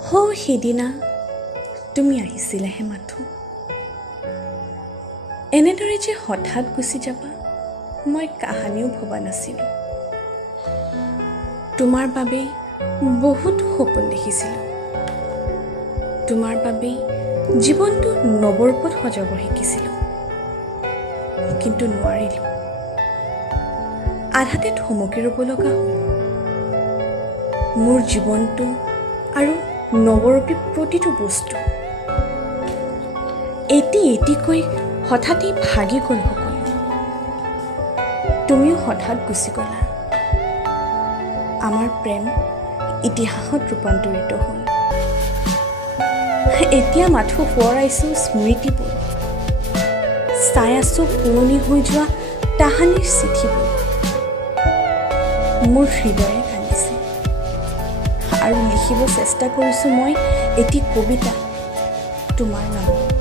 সেইদিনা তুমি আহিছিলাহে মাথো। এনেদৰে যে হঠাৎ গুচি যাবা মই কাহানিও ভবা নাছিলোঁ। তোমাৰ বাবেই বহুত সপোন দেখিছিলোঁ। তোমাৰ বাবেই জীৱনটো নৱৰূপত সজাব শিকিছিলোঁ, কিন্তু নোৱাৰিলোঁ। আধাতে থমকি ৰ'ব লগা হ'ল। মোৰ জীৱনটো আৰু নৱৰূপী প্ৰতিটো বস্তু এটিকৈ হঠাতেই ভাগি গ'ল সকলো। তুমিও হঠাৎ গুচি গ'লা। আমাৰ প্ৰেম ইতিহাসত ৰূপান্তৰিত হ'ল। এতিয়া মাথো সোঁৱৰাইছোঁ স্মৃতিবোৰ, চাই আছোঁ পুৰণি হৈ যোৱা তাহানিৰ চিঠিবোৰ। মোৰ হৃদয়ে কান্দিছে আৰু লিখিব চেষ্টা কৰিছোঁ মই এটি কবিতা তোমাৰ নামত।